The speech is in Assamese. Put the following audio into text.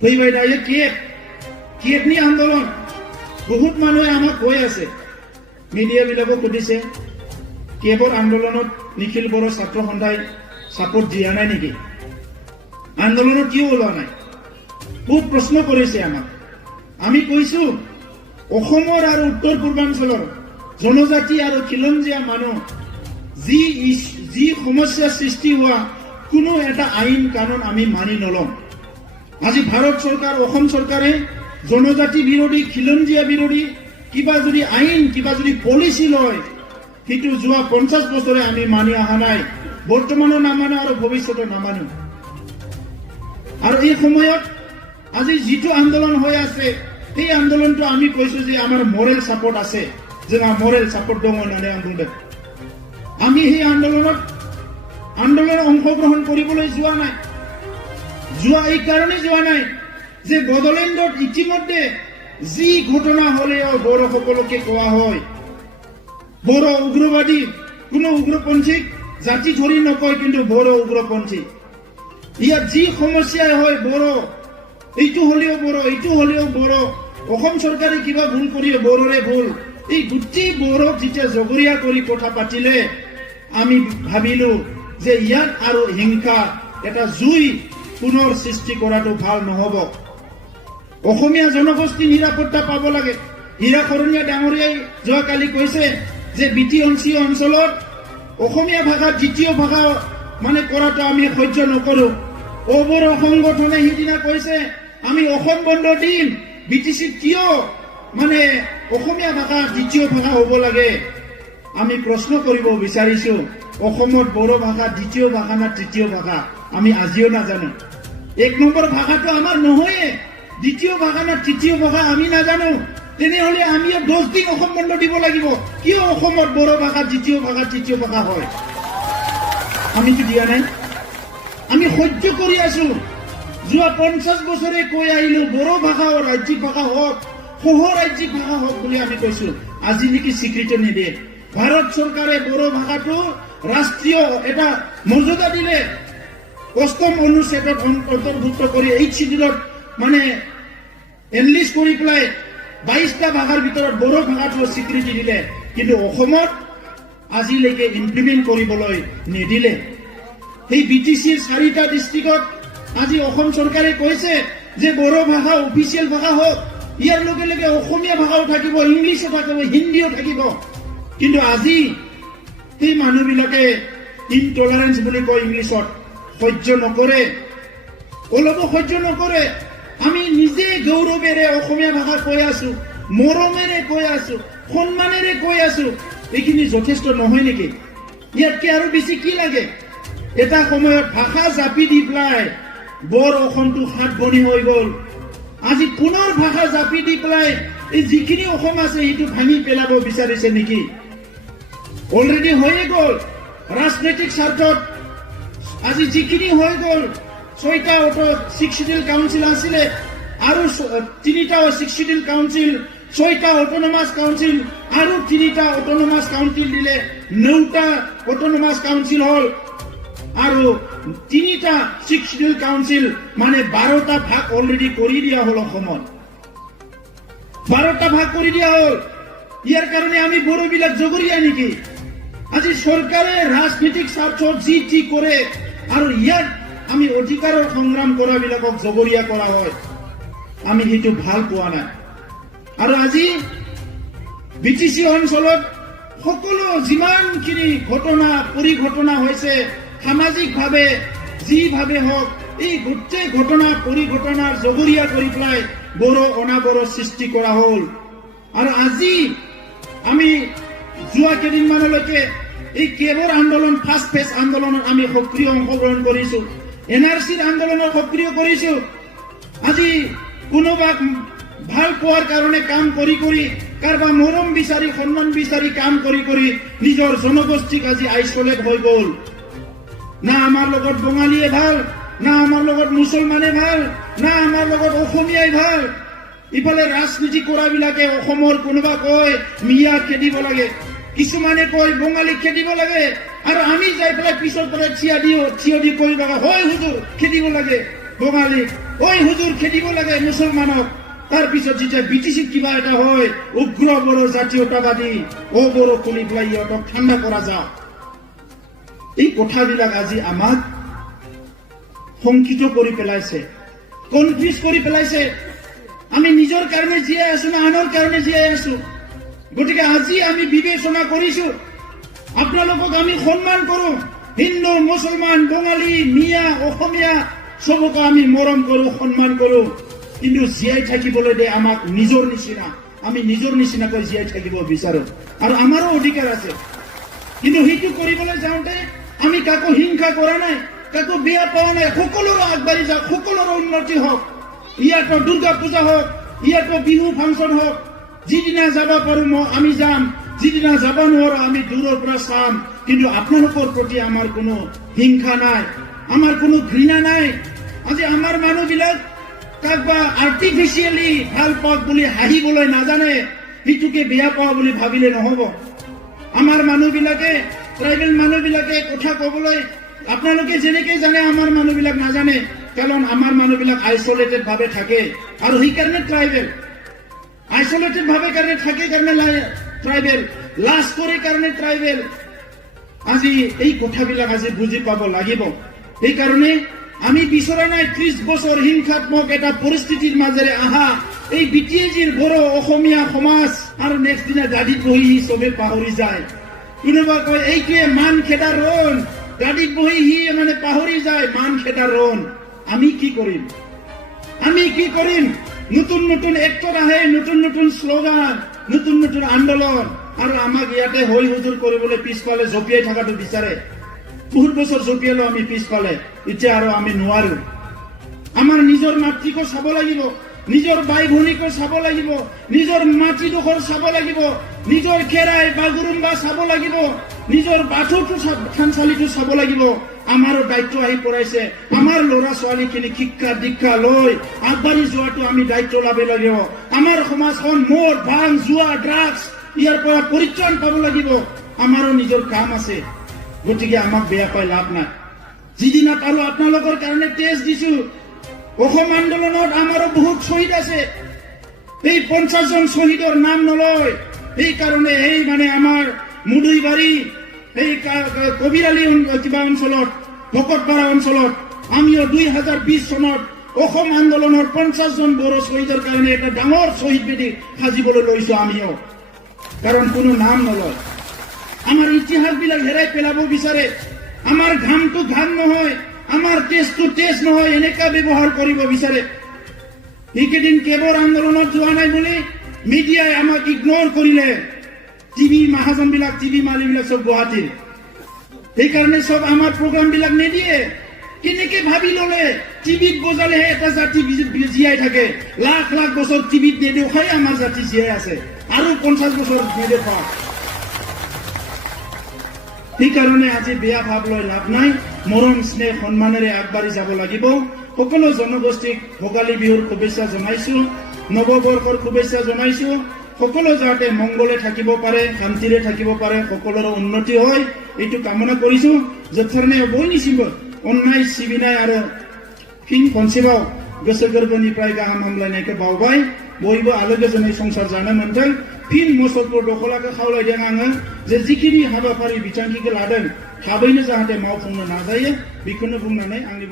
फैबाय दायो केटनि आन्दोलन बहुत मानुहे आमाक কৈ আছে মিডিয়া বিলাকো সুধিছে কেবৰ আন্দোলনত নিখিল বড়ো ছাত্ৰ সন্থাই সাপোৰ্ট দিয়া নাই নেকি আন্দোলনত কিয় ওলোৱা নাই বহুত প্ৰশ্ন কৰিছে আমাক আমি কৈছো অসমৰ আৰু উত্তৰ পূৰ্বাঞ্চলৰ জনজাতি আৰু খিলঞ্জীয়া মানুহ যি সমস্যা সৃষ্টি হোৱা কোনো এটা আইন কানুন আমি মানি নলওঁ আজি ভাৰত চৰকাৰ অসম চৰকাৰে জনজাতি বিৰোধী খিলঞ্জীয়া বিৰোধী কিবা যদি আইন কিবা যদি পলিচি লয় কিন্তু যোৱা 50 বছৰে আমি মানি অহা নাই বৰ্তমানো নামানো আৰু ভৱিষ্যতে নামানো আৰু এই সময়ত আজি যিটো আন্দোলন হৈ আছে এই আন্দোলনটো আমি কৈছো যে আমাৰ মৰেল সাপোৰ্ট আছে যে মৰেল সাপোৰ্ট দङ ননে আন্দোলন আমি এই আন্দোলনত অংশগ্ৰহণ কৰিবলৈ যোৱা নাই যোৱা এই কাৰণে যোৱা নাই যে বড়োলেণ্ডত ইতিমধ্যে যি ঘটনা হলেও বড়ো সকলকে কোৱা হয় বড়ো উগ্ৰবাদী কোনো উগ্ৰপন্থী জাতি ধৰি নকয় কিন্তু বড়ো উগ্ৰপন্থী ইয়াত যি সমস্যা হয় বড়ো এইটো হলেও বড়ো অসম চৰকাৰে কিবা ভুল কৰি বড়োৰে ভুল এই গোটেই বড়োক যেতিয়া জগৰীয়া কৰি কথা পাতিলে আমি ভাবিলো যে ইয়াত আৰু হিংসা এটা জুই পুনৰ সৃষ্টি কৰাটো ভাল নহব অসমীয়া জনগোষ্ঠী নিৰাপত্তা পাব লাগে হীৰা কৰণীয়া ডাঙৰীয়াই যোৱাকালি কৈছে যে বিটিএমচি অঞ্চলত অসমীয়া ভাষা দ্বিতীয় ভাষা মানে কৰাটো আমি সহ্য নকৰো অবড়ো সংগঠনে সিদিনা কৈছে আমি অসম বন্ধ দিম বিটিচি কিয় মানে অসমীয়া ভাষা দ্বিতীয় ভাষা হ'ব লাগে আমি প্ৰশ্ন কৰিব বিচাৰিছো অসমত বড়ো ভাষা দ্বিতীয় ভাষা না তৃতীয় ভাষা আমি আজিও নাজানো এক নম্বৰ ভাষাটো আমাৰ নহয়ে দ্বিতীয় ভাষা না তৃতীয় ভাষা আমি নাজানো তেনেহলে আমি 10 দিন অসম বন্ধ দিব লাগিব কিয় অসমত বড়ো ভাষা দ্বিতীয় ভাষা তৃতীয় ভাষা হয় আমিতো দিয়া নাই আমি সহ্য কৰি আছো যোৱা 50 বছৰে কৈ আহিলো বড়ো ভাষা ও ৰাজ্যিক ভাষা হওক সহ ৰাজ্যিক ভাষা হওক বুলি আমি কৈছো আজি নেকি স্বীকৃতি নিদিয়ে ভাৰত চৰকাৰে বড়ো ভাষাটো ৰাষ্ট্ৰীয় এটা মৰ্যাদা দিলে অষ্টম অনুচ্ছেদত অন্তৰ্ভুক্ত কৰি এই শিডিউলত মানে এনলিষ্ট কৰি পেলাই 22টা ভাষাৰ ভিতৰত বড়ো ভাষাটো স্বীকৃতি দিলে কিন্তু অসমত আজিলৈকে ইমপ্লিমেন্ট কৰিবলৈ নিদিলে এই বিটিচিৰ 4টা ডিস্ট্ৰিক্টত আজি অসম চৰকাৰে কৈছে যে বড়ো ভাষা অফিচিয়েল ভাষা হওক ইয়াৰ লগে লগে অসমীয়া ভাষাও থাকিব ইংলিছো থাকিব হিন্দীও থাকিব কিন্তু আজি এই মানুহবিলাকে ইনটলাৰেন্স বুলি কয় ইংলিছত সহ্য নকৰে অলপো সহ্য নকৰে আমি নিজে গৌৰৱেৰে অসমীয়া ভাষা কৈ আছো মৰমেৰে কৈ আছো সন্মানেৰে কৈ আছো এইখিনি যথেষ্ট নহয় নেকি ইয়াতকে আৰু বেছি কি লাগে এটা সময়ত ভাষা জাপি দি পেলাই বৰ অসমটো হাত বনি হৈ গল আজি পুনৰ ভাষা জাপি দি পেলাই এই যিখিনি অসম আছে সেইটো ভাঙি পেলাব বিচাৰিছে নেকি অলৰেডি হৈয়ে গল ৰাজনৈতিক স্বাৰ্থত আজি যিখিনি হৈ গল 6টা ছিক্স শিডিউল কাউন্সিল আছিলে আৰু 3টা ছিক্স শিডিউল কাউন্সিল 6টা অটোনমাস কাউন্সিল আৰু 3টা অটোনমাস কাউন্সিল দিলে 9টা অটোনমাস কাউন্সিল হল আৰু 3টা ছিক্স শিডিউল কাউন্সিল মানে 12টা ভাগ অলৰেডি কৰি দিয়া হল অসমত 12টা ভাগ কৰি দিয়া হল ইয়াৰ কাৰণে আমি বড়োবিলাক জগৰীয়া নেকি আজি চৰকাৰে ৰাজনৈতিক স্বাৰ্থত যি কৰে আৰু ইয়াত আমি অধিকাৰৰ সংগ্ৰাম কৰাবিলাকক জগৰীয়া কৰা হয় আমি সেইটো ভাল পোৱা নাই আৰু আজি বিটিচি অঞ্চলত সকলো যিমানখিনি ঘটনা পৰিঘটনা হৈছে সামাজিকভাৱে যিভাৱে হওক এই গোটেই ঘটনা পৰিঘটনাৰ জগৰীয়া কৰি পেলাই বড়ো অনাবড়ো সৃষ্টি কৰা হল আৰু আজি আমি যোৱা কেইদিনমানলৈকে এই কেবৰ আন্দোলন ফাৰ্ষ্ট ফেজ আন্দোলনত আমি সক্ৰিয় অংশগ্ৰহণ কৰিছো এনআৰসিৰ আন্দোলনত সক্ৰিয় কৰিছো আজি কোনোবাক ভাল পোৱাৰ কাৰণে কাম কৰি কাৰোবাৰ মৰম বিচাৰি সন্মান বিচাৰি কাম কৰি নিজৰ জনগোষ্ঠীক আজি আইছলেট হৈ গল না আমাৰ লগত বঙালীয়ে ভাল না আমাৰ লগত মুছলমানে ভাল না আমাৰ লগত অসমীয়াই ভাল ইফালে ৰাজনীতি কৰাবিলাকে অসমৰ কোনোবা কয় মিয়া খেদিব লাগে কিছুমানে কয় বঙালীক খেদিব লাগে আৰু আমি যাই পেলাই পিছৰ পৰা থিয় দি কৈ লগা হয় হুজুৰ খেদিব লাগে বঙালীক, হয় হুজুৰ খেদিব লাগে মুছলমানক। তাৰ পিছত যেতিয়া বিটিচিত কিবা এটা হয় উগ্ৰ বড়ো জাতীয়তাবাদী বড়ো খুলি পেলাই ইহঁতক ঠাণ্ডা কৰা যাওক। এই কথাবিলাক আজি আমাক শংকিত কৰি পেলাইছে, কনফিউজ কৰি পেলাইছে। আমি নিজৰ কাৰণে জীয়াই আছো না আনৰ কাৰণে জীয়াই আছো? গতিকে আজি আমি বিবেচনা কৰিছো, আপোনালোকক আমি সন্মান কৰো, হিন্দু মুছলমান বঙালী মিয়া অসমীয়া চবকে আমি মৰম কৰো সন্মান কৰো, কিন্তু জীয়াই থাকিবলৈ দে আমাক নিজৰ নিচিনা, আমি নিজৰ নিচিনাকৈ জীয়াই থাকিব বিচাৰো আৰু আমাৰো অধিকাৰ আছে। কিন্তু সেইটো কৰিবলৈ যাওঁতে আমি কাকো হিংসা কৰা নাই, কাকো বেয়া পোৱা নাই, সকলোৰে আগবাঢ়ি যাওক, সকলোৰে উন্নতি হওক। ইয়াতো দুৰ্গা পূজা হওক, ইয়াতো বিহু ফাংচন হওক, যিদিনা যাব পাৰো আমি যাম, যিদিনা যাব নোৱাৰো আমি দূৰৰ পৰা চাম। কিন্তু আপোনালোকৰ প্ৰতি আমাৰ কোনো হিংসা নাই, আমাৰ কোনো ঘৃণা নাই। আজি আমাৰ মানুহবিলাক কাকবা আৰ্টিফিচিয়েলি ভাল পাওক বুলি হাঁহিবলৈ নাজানে, সেইটোকে বেয়া পোৱা বুলি ভাবিলে নহব। আমাৰ মানুহবিলাকে ট্ৰাইবেল মানুহবিলাকে কথা কবলৈ আপোনালোকে যেনেকে জানে আমাৰ মানুহবিলাক নাজানে, কাৰণ আমাৰ মানুহবিলাক আইচলেটেড ভাৱে থাকে আৰু সেইকাৰণে ট্ৰাইবেল আইচলেটেড ভাৱে কাৰণে থাকে, কাৰণে ট্ৰাইবেল লাজ কৰে কাৰণে ট্ৰাইবেল। আজি এই কথাবিলাক আজি বুজি পাব লাগিব। সেইকাৰণে আমি বিচৰা নাই 30 বছৰ হিংসাত্মক এটা পৰিস্থিতিৰ মাজেৰে আহা এই বিটিএজিৰ বড়ো অসমীয়া সমাজ আৰু নেক্সট দিনা গাড়ীত বহি চবে পাহৰি যায়। কোনোবা কয় এইটোৱে মান খেদা ৰণ, গাড়ীত বহি সি মানে পাহৰি যায় মান খেদা ৰণ। আমি কি কৰিম? আমি কি কৰিম? নতুন নতুন এক্টৰ আহে, নতুন নতুন শ্লোগান, নতুন নতুন আন্দোলন, আৰু আমাক ইয়াতে হৈ হুজুৰ কৰিবলৈ পিছফালে জঁপিয়াই থকাটো বিচাৰে। বহুত বছৰ জঁপিয়ালো আমি পিছফালে, এতিয়া আৰু আমি নোৱাৰো। আমাৰ নিজৰ মাতৃকো চাব লাগিব, নিজৰ বাই ভনীকো চাব লাগিব, নিজৰ মাটিডোখৰ চাব লাগিব, নিজৰ খেৰাই বাগুৰুম্বা চাব লাগিব, নিজৰ বাথৌটো থানচালিটো চাব লাগিব। আমাৰো দায়িত্ব আহি পৰাইছে। আমাৰ ল'ৰা ছোৱালীখিনি শিক্ষা দীক্ষা লৈ আগবাঢ়ি যোৱাটো আমি দায়িত্ব ল'ব লাগিব। আমাৰ সমাজখন মদ ভাং জুৱা ড্ৰাগছ ইয়াৰ পৰা পৰিত্ৰাণ পাব লাগিব। আমাৰো নিজৰ কাম আছে, গতিকে আমাক বেয়া পাই লাভ নাই। যিদিনা পাৰো আপোনালোকৰ কাৰণে তেজ দিছো। অসম আন্দোলনত আমাৰো বহুত শ্বহীদ আছে, এই 50 জন শ্বহীদৰ নাম নলয়। সেইকাৰণে এই মানে আমাৰ মুদৈবাৰী এই কবিৰালী কিবা অঞ্চলত ভকতপাৰা অঞ্চলত আমিও 2020 চনত অসম আন্দোলনৰ 50 জন বড়ো শ্বহীদৰ কাৰণে এটা ডাঙৰ শ্বহীদ বেদী সাজিবলৈ লৈছো আমিও, কাৰণ কোনো নাম নলয়। আমাৰ ইতিহাসবিলাক হেৰাই পেলাব বিচাৰে। আমাৰ ঘামটো ঘাম নহয়, আমাৰ তেজটো তেজ নহয়, এনেকা ব্যৱহাৰ কৰিব বিচাৰে। এইকেইদিন কেৱল আন্দোলনত যোৱা নাই বুলি মিডিয়াই আমাক ইগনোৰ কৰিলে। টিভি মাহাজন বিলাক, টিভি মালিক বিলাক চব গুৱাহাটীৰ, সেইকাৰণে চব আমাৰ প্ৰগ্ৰাম বিলাক নিদিয়ে। কেনেকে ভাবি ললে টিভিত বজালেহে এটা জাতি জীয়াই থাকে, লাখ লাখ বছৰ টিভিত নেদেখাই আমাৰ জাতি জীয়াই আছে, আৰু 50 বছৰ নেদেখা। সেইকাৰণে আজি বেয়া ভাৱ লৈ লাভ নাই, মৰম স্নেহ সন্মানেৰে আগবাঢ়ি যাব লাগিব। সকলো জনগোষ্ঠীক ভোগালী বিহুৰ শুভেচ্ছা জনাইছো, নৱবৰ্ষৰ শুভেচ্ছা জনাইছো। সকলো যাতে মংগলে থাকিব পাৰে, শান্তিৰে থাকিব পাৰে, সকলোৰে উন্নতি হয় এইটো কামনা কৰিছো। যথেৰণে বयनिसिमबो अननाय सिबिनाय आरो फिन खनसेबाव गोसो गोरबोनिफ्राय गाहाम हामलायनायखौ बावबाय। बयबो आलो गोजोनै संसार जानो मोनथों। फिन मुसलपुर दखलाखौ खावलायदों आङो जे जिखिनि हाबाफारि बिथांखिखौ लादों थाबैनो जाहाथे मावफुंनो नाजायो, बेखौनो बुंनानै आंनि